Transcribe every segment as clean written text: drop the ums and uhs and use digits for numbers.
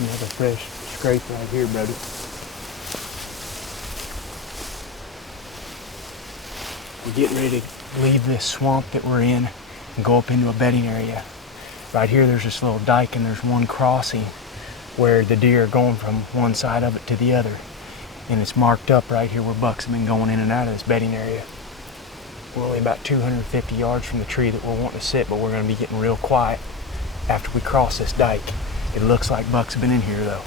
Another fresh scrape right here, Brody. We're getting ready to leave this swamp that we're in and go up into a bedding area. Right here there's this little dike and there's one crossing where the deer are going from one side of it to the other. And it's marked up right here where bucks have been going in and out of this bedding area. We're only about 250 yards from the tree that we're wanting to sit, but we're going to be getting real quiet after we cross this dike. It looks like bucks have been in here though.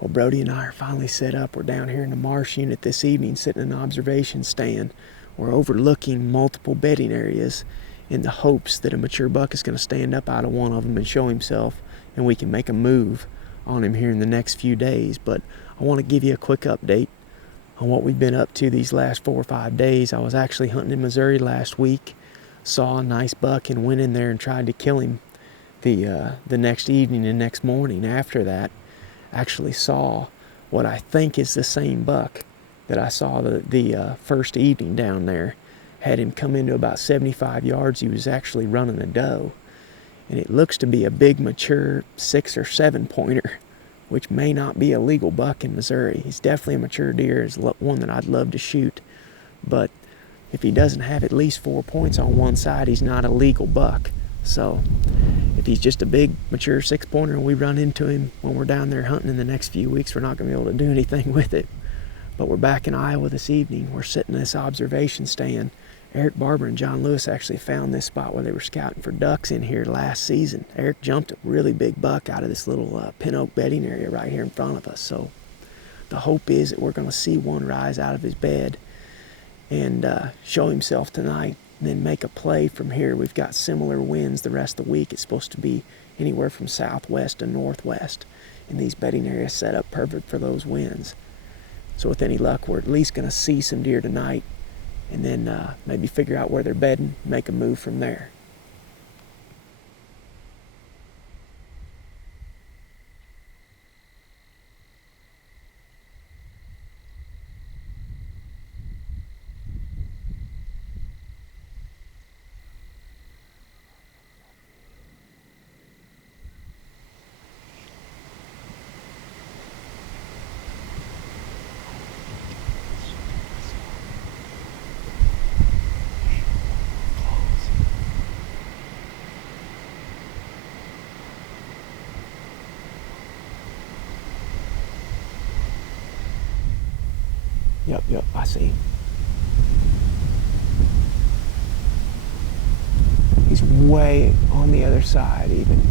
Well, Brody and I are finally set up. We're down here in the Marsh unit this evening, sitting in an observation stand. We're overlooking multiple bedding areas in the hopes that a mature buck is going to stand up out of one of them and show himself, and we can make a move on him here in the next few days. But I want to give you a quick update on what we've been up to these last 4 or 5 days. I was actually hunting in Missouri last week, saw a nice buck and went in there and tried to kill him the next evening and next morning. After that, actually saw what I think is the same buck that I saw the first evening down there. Had him come into about 75 yards. He was actually running a doe, and it looks to be a big mature 6 or 7 pointer, which may not be a legal buck in Missouri. He's definitely a mature deer. Is one that I'd love to shoot, but if he doesn't have at least 4 points on one side, he's not a legal buck. So if he's just a big mature 6-pointer and we run into him when we're down there hunting in the next few weeks, we're not going to be able to do anything with it. But we're back in Iowa this evening. We're sitting in this observation stand. Eric Barber and John Lewis actually found this spot where they were scouting for ducks in here last season. Eric jumped a really big buck out of this little pin oak bedding area right here in front of us. So the hope is that we're going to see one rise out of his bed and show himself tonight, and then make a play from here. We've got similar winds the rest of the week. It's supposed to be anywhere from southwest to northwest, and these bedding areas set up perfect for those winds. So with any luck, we're at least going to see some deer tonight, and then maybe figure out where they're bedding, make a move from there. Yep, I see. He's way on the other side even.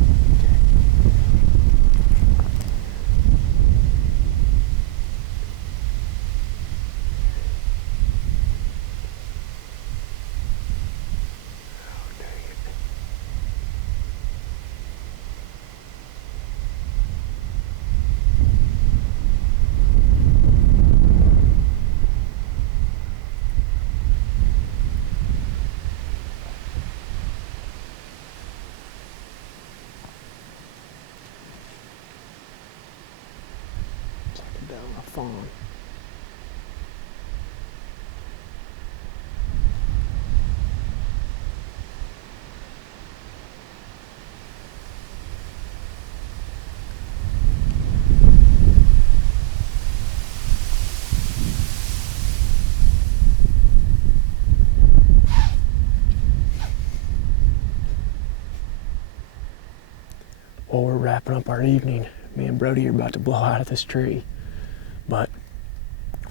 Down a fawn. Well, we're wrapping up our evening. Me and Brody are about to blow out of this tree. But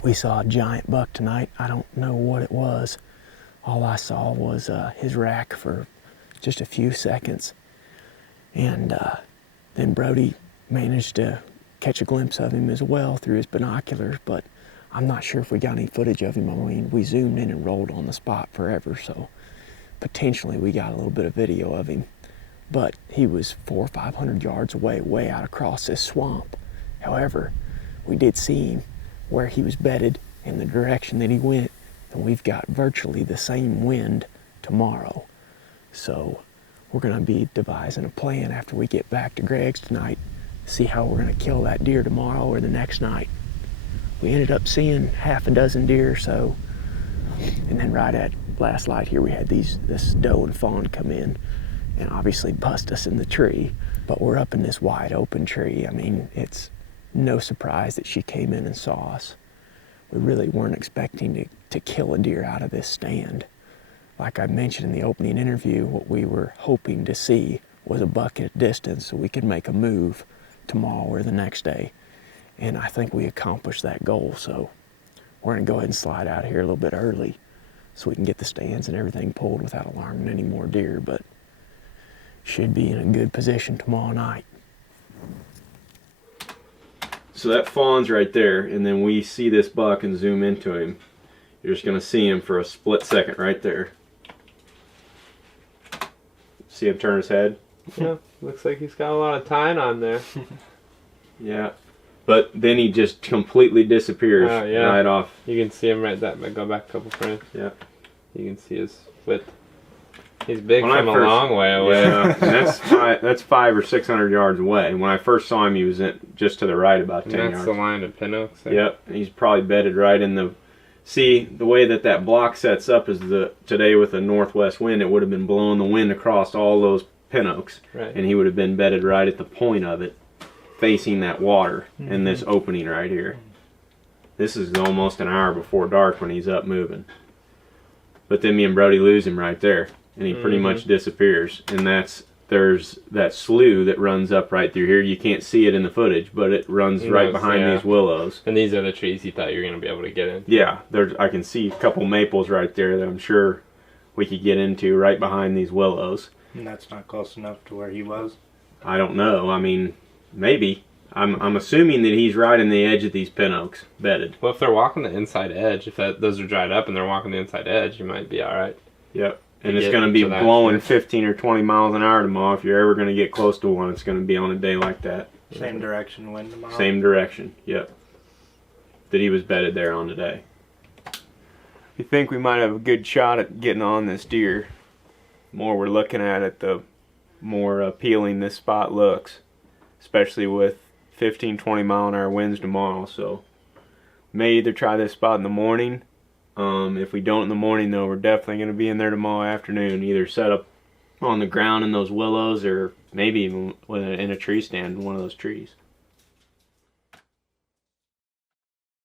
we saw a giant buck tonight. I don't know what it was. All I saw was his rack for just a few seconds. And then Brody managed to catch a glimpse of him as well through his binoculars, but I'm not sure if we got any footage of him. I mean, we zoomed in and rolled on the spot forever, so potentially we got a little bit of video of him. But he was 400 or 500 yards away, way out across this swamp. However, we did see him where he was bedded in the direction that he went, and we've got virtually the same wind tomorrow. So we're going to be devising a plan after we get back to Greg's tonight, see how we're going to kill that deer tomorrow or the next night. we ended up seeing half a dozen deer or so. And then right at last light here, we had this doe and fawn come in and obviously bust us in the tree. But we're up in this wide open tree. I mean, it's no surprise that she came in and saw us. We really weren't expecting to kill a deer out of this stand. Like I mentioned in the opening interview, what we were hoping to see was a buck at a distance so we could make a move tomorrow or the next day. And I think we accomplished that goal. So we're gonna go ahead and slide out here a little bit early so we can get the stands and everything pulled without alarming any more deer, but should be in a good position tomorrow night. So that fawn's right there, and then we see this buck and zoom into him. You're just gonna see him for a split second right there. See him turn his head? Yeah, looks like he's got a lot of tying on there. Yeah. But then he just completely disappears right off. You can see him right there. Go back a couple frames. Yeah. You can see his width. He's big from a long way away. Yeah, and that's 500 or 600 yards away. And when I first saw him, he was just to the right about 10 yards. That's the line of pin oaks. Yep. He's probably bedded right in the... See, the way that block sets up is today with a northwest wind, it would have been blowing the wind across all those pin oaks. Right. And he would have been bedded right at the point of it, facing that water in this opening right here. This is almost an hour before dark when he's up moving. But then me and Brody lose him right there, and he pretty much disappears. And there's that slough that runs up right through here. You can't see it in the footage, but it runs right behind these willows. And these are the trees you thought you were going to be able to get in. Yeah, I can see a couple maples right there that I'm sure we could get into right behind these willows. And that's not close enough to where he was? I don't know. I mean, maybe. I'm assuming that he's right in the edge of these pin oaks, bedded. Well, if they're walking the inside edge, if those are dried up and they're walking the inside edge, you might be all right. Yep. And it's going to be blowing 15 or 20 miles an hour tomorrow. If you're ever going to get close to one, it's going to be on a day like that. Same direction wind tomorrow? Same direction, yep. That he was bedded there on today. You think we might have a good shot at getting on this deer. The more we're looking at it, the more appealing this spot looks. Especially with 15, 20 mile an hour winds tomorrow. So we may either try this spot in the morning. If we don't in the morning, though, we're definitely going to be in there tomorrow afternoon. Either set up on the ground in those willows or maybe even in a tree stand in one of those trees.